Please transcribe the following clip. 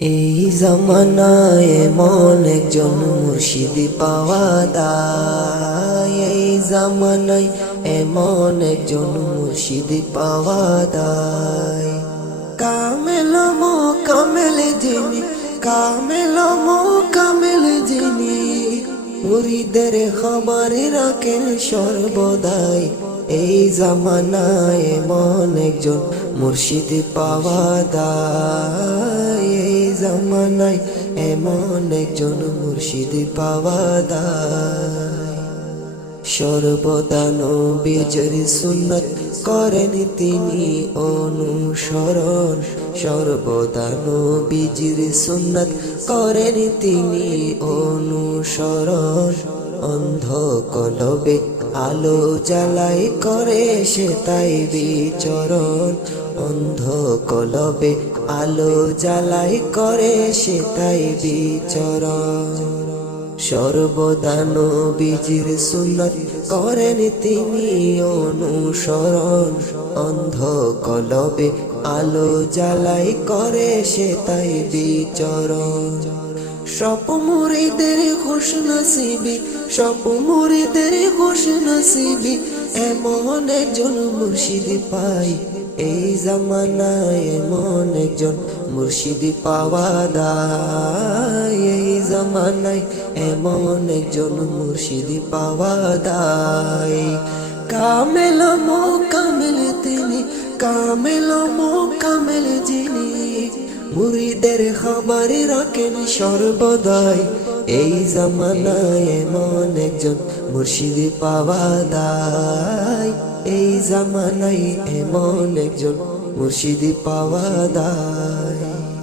এই জমানায় এমন একজন মুর্শিদ পাওয়া দায় এই জমানায় এমন একজন মুর্শিদ পাওয়া দায় কামেল মো, কামেল যিনি, কামেল কামেল যিনি। মুরিদের খবর রাখেন সর্বদাই। এই জামানায় এমন একজন মুর্শিদ পাওয়া দায় এই জামানায় এমন একজন মুর্শিদ পাওয়া দায় সর্বদা নবীজের সুন্নত করেন তিনি অনুসরণ। সর্বদা নবীজির সুন্নত করেন তিনি অনুসরণ। অন্ধ কলবে আলো জ্বালাই করে সে তাই বিচরণ। অন্ধ কলবে আলো জ্বালাই করে সে তাই বিচরণ। সর্বদা বীজির সুন্নত করেন তিনি অনুসরণ। অন্ধ কলবে আলো জ্বালাই করে সে তাই বিচরণ। সপ মুরিদের খুশ নসিবি সপ মুরিদের খুশ নসিবি এমন একজন মুর্শিদ পাই। এই জামানায় এমন একজন মুর্শিদ পাওয়া দায় এই জামানায় এমন একজন মুর্শিদ পাওয়া দায় কামেল মো, কামেল তিনি, কামেল মো, কামেল যিনি। মুরিদের খবর রাখেন সর্বদাই। এই জামানায় এমন একজন মুর্শিদ পাওয়া দায় এই জামানায় এমন একজন মুর্শিদ পাওয়া দায়